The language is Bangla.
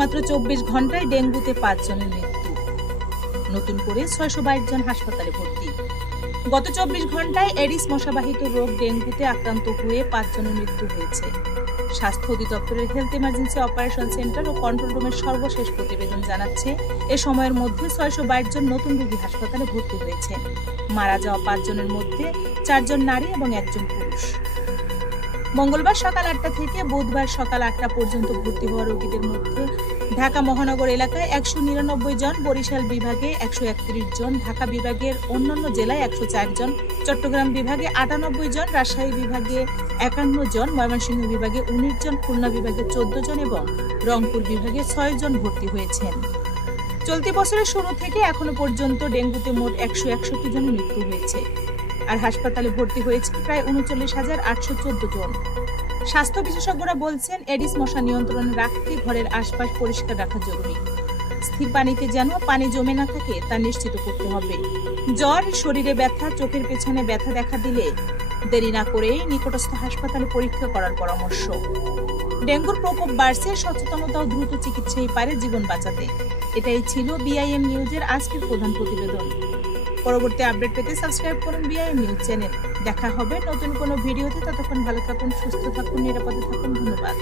মাত্র 24 ঘন্টায় ডেঙ্গুতে 5 জনের মৃত্যু। নতুন করে 622 জন হাসপাতালে ভর্তি। গত 24 ঘন্টায় এডিস মশাবাহিত রোগ ডেঙ্গুতে আক্রান্ত হয়ে 5 জনের মৃত্যু হয়েছে। স্বাস্থ্য অধিদপ্তরের হেলথ ইমার্জেন্সি অপারেশন সেন্টার ও কন্ট্রোল রুমের সর্বশেষ প্রতিবেদন জানাচ্ছে, এ সময়ের মধ্যে 622 জন নতুন রোগী হাসপাতালে ভর্তি হয়েছে। মারা যাওয়া 5 জনের মধ্যে 4 জন নারী এবং 1 জন পুরুষ। মঙ্গলবার সকাল 8টা থেকে বুধবার সকাল 8টা পর্যন্ত ভর্তি হওয়া রোগীদের মধ্যে ঢাকা মহানগর এলাকায় 199 জন, বরিশাল বিভাগে 131 জন, ঢাকা বিভাগের অন্যান্য জেলায় 104 জন, চট্টগ্রাম বিভাগে 98 জন, রাজশাহী বিভাগে 51 জন, ময়মনসিংহ বিভাগে 19 জন, খুলনা বিভাগে 14 জন এবং রংপুর বিভাগে 6 জন ভর্তি হয়েছেন। চলতি বছরের শুরু থেকে এখনো পর্যন্ত ডেঙ্গুতে মোট 161 জনের মৃত্যু হয়েছে, আর হাসপাতালে ভর্তি হয়েছে প্রায় 39,814 জন। স্বাস্থ্য বিশেষজ্ঞরা বলছেন, এডিস মশা নিয়ন্ত্রণে রাখতে ঘরের আশপাশ পরিষ্কার রাখা জরুরি। স্থির পানিতে যেন পানি জমে না থাকে তা নিশ্চিত করতে হবে। জ্বর, শরীরে ব্যথা, চোখের পেছনে ব্যথা দেখা দিলে দেরি না করে নিকটস্থ হাসপাতালে পরীক্ষা করার পরামর্শ। ডেঙ্গুর প্রকোপ বাড়ছে, সচেতনতা ও দ্রুত চিকিৎসাই পারে জীবন বাঁচাতে। এটাই ছিল বিআইএম নিউজের আজকের প্রধান প্রতিবেদন। পরবর্তী আপডেট পেতে সাবস্ক্রাইব করুন বিআইএম নিউজ চ্যানেল। দেখা হবে নতুন কোনো ভিডিওতে। ততক্ষণ ভালো থাকুন, সুস্থ থাকুন, নিরাপদে থাকুন। ধন্যবাদ।